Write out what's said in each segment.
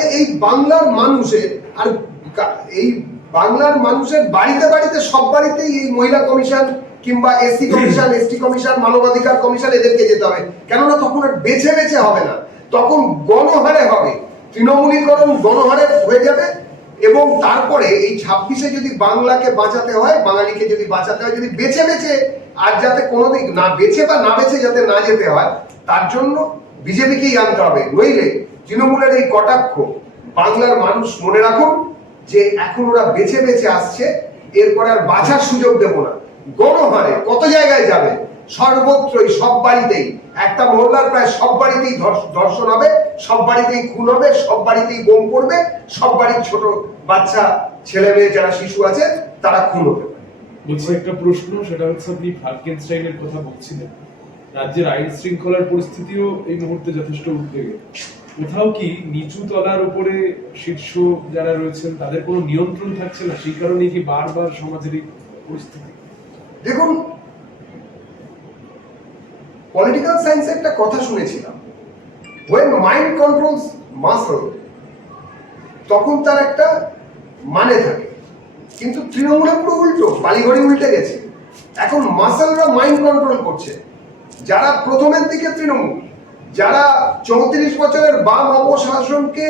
তাহলে এই বাংলার মানুষের আর এই বাংলার মানুষের বাড়িতে বাড়িতে সব বাড়িতেই এই মহিলা কমিশন কিংবা এসসি কমিশন এসটি কমিশন মানবাধিকার কমিশন এদেরকে যেতে হবে। কেননা তখন আর বেছে বেছে হবে না। তখন গণহারে হবে। তৃণমূলীকরণ গণহারে হয়ে যাবে এবং তারপরে এই ছাব্বিশে যদি বাংলাকে বাঁচাতে হয় বাঙালিকে যদি বাঁচাতে হয় যদি বেছে বেছে আর যাতে কোনোদিন না বেছে বা না বেছে যাতে না যেতে হয় তার জন্য বিজেপিকেই আনতে হবে। নইলে তৃণমূলের এই কটাক্ষ বাংলার মানুষ মনে রাখুন যে এখন ওরা বেছে বেছে আসছে, এরপর আর বাঁচার সুযোগ দেব না। গণহারে কত জায়গায় যাবে? সর্বত্রই, সব বাড়িতেই। একটা মহল্লার প্রায় সব বাড়িতেই ধর্ষ- ধর্ষণ হবে, সব বাড়িতেই খুন হবে, সব বাড়িতেই বোম পড়বে, সব বাড়ির ছোট বাচ্চা, ছেলে মেয়ে যারা শিশু আছে, তারা খুন পারে। বলছি একটা প্রশ্ন, সেটা হচ্ছে আপনি ফ্রাঙ্কেনস্টাইনের কথা বলছিলেন। রাজ্যের আইন শৃঙ্খলার পরিস্থিতিও এই মুহূর্তে যথেষ্ট উদ্বেগে কোথাও কি নিচু তলার উপরে শীর্ষ যারা রয়েছেন, তাদের কোনো নিয়ন্ত্রণ থাকছে না? সেই কারণে কি বারবার সমাজের পরিস্থিতি? দেখুন পলিটিক্যাল সায়েন্সে একটা কথা শুনেছিলাম। ওয়েন মাইন্ড কন্ট্রোলস মাসল তখন তার একটা মানে থাকে। কিন্তু তৃণমূলে পুরো উল্টো, বালিঘড়ি উল্টে গেছে। এখন মাসেলরা মাইন্ড কন্ট্রোল করছে। যারা প্রথমের দিকে তৃণমূল যারা চৌত্রিশ বছরের বাম অপশাসনকে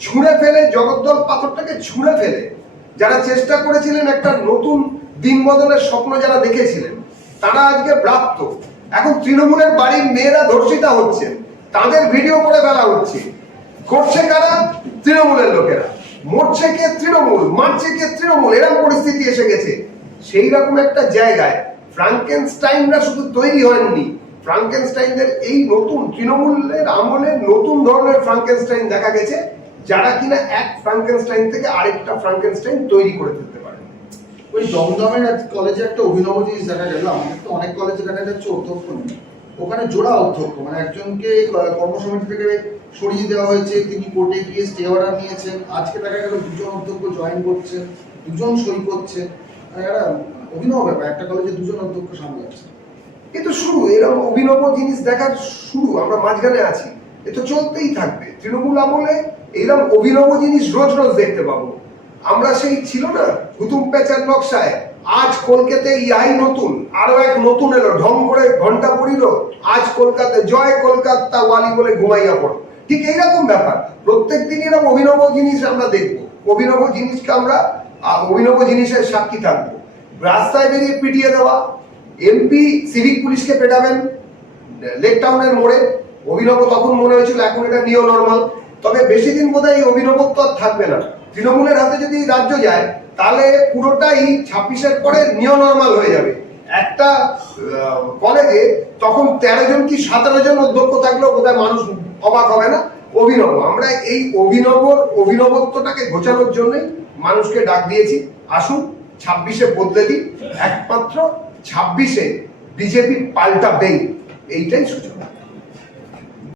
ছুঁড়ে ফেলে, জগদ্দল পাথরটাকে ছুঁড়ে ফেলে, যারা চেষ্টা করেছিলেন একটা নতুন দিন বদলের স্বপ্ন যারা দেখেছিলেন, তারা আজকে প্রাপ্ত এখন তৃণমূলের বাড়ির মেয়েরা ধর্ষিতা হচ্ছে, তাদের ভিডিও করে ফেলা হচ্ছে। করছে কারা? তৃণমূলের লোকেরা। মরছে কে তৃণমূল? মারছে কে তৃণমূল? এরকম পরিস্থিতি এসে গেছে। সেই রকম একটা জায়গায় ফ্রাঙ্কেনস্টাইনরা শুধু তৈরি হয়নি। ফ্রাঙ্কেনস্টাইনদের এই নতুন তৃণমূলের আমলে নতুন ধরনের ফ্রাঙ্কেনস্টাইন দেখা গেছে, যারা কিনা এক ফ্রাঙ্কেনস্টাইন থেকে আরেকটা ফ্রাঙ্কেনস্টাইন তৈরি করে ফেলতে পারে। ওই দমদমের কলেজে একটা অভিনব জিনিস দেখা গেল, আমাদের তো অনেক কলেজে দেখা যাচ্ছে অধ্যক্ষ নেই। ওখানে জোড়া অধ্যক্ষ মানে একজনকে কর্মসমিতি থেকে সরিয়ে দেওয়া হয়েছে, তিনি কোর্টে গিয়ে স্টে অর্ডার নিয়েছেন। আজকে দেখা গেল দুজন অধ্যক্ষ জয়েন করছে, দুজন সই করছে। একটা অভিনব ব্যাপার, একটা কলেজে দুজন অধ্যক্ষ সামলাচ্ছে এ তো শুরু, এরকম অভিনব জিনিস দেখার শুরু, আমরা মাঝখানে আছি। এ তো চলতেই থাকবে। তৃণমূল আমলে এইরকম অভিনব জিনিস রোজ রোজ দেখতে পাবো। আমরা সেই ছিল না হুতুম পেঁচার নকশায়। আজ কলকাতায় ইহাই নতুন, আরও এক নতুন এলো, ঢং করে ঘণ্টা পড়িল, আজ কলকাতা, জয় কলকাতা ওয়ালি বলে ঘুমাইয়া পড়ো। ঠিক এইরকম ব্যাপার। প্রত্যেক দিন এরকম অভিনব জিনিস আমরা দেখব। অভিনব জিনিসকে আমরা অভিনব জিনিসের সাক্ষী থাকব। রাস্তায় বেরিয়ে পিটিয়ে দেওয়া এমপি সিভিক পুলিশকে পেটাবেন, লেক টাউনের মোড়ে। অভিনব তখন মনে হয়েছিল এখন এটা নিও নর্মাল তবে বেশি দিন বোধহয় এই অভিনবত্ব আর থাকবে না। তৃণমূলের হাতে যদি রাজ্য যায়, তাহলে পুরোটাই ছাব্বিশের পরে নিও নর্মাল হয়ে যাবে। একটা কলেজে তখন তেরো জন কি সতেরো জন অধ্যক্ষ থাকলেও বোধহয় মানুষ অবাক হবে না? অভিনব। আমরা এই অভিনবর অভিনবত্বটাকে ঘোচানোর জন্যই মানুষকে ডাক দিয়েছি। আসুন। ছাব্বিশে বদলে দিই। একমাত্র ছাব্বিশে বিজেপি পাল্টাবেই এইটাই সূচনা।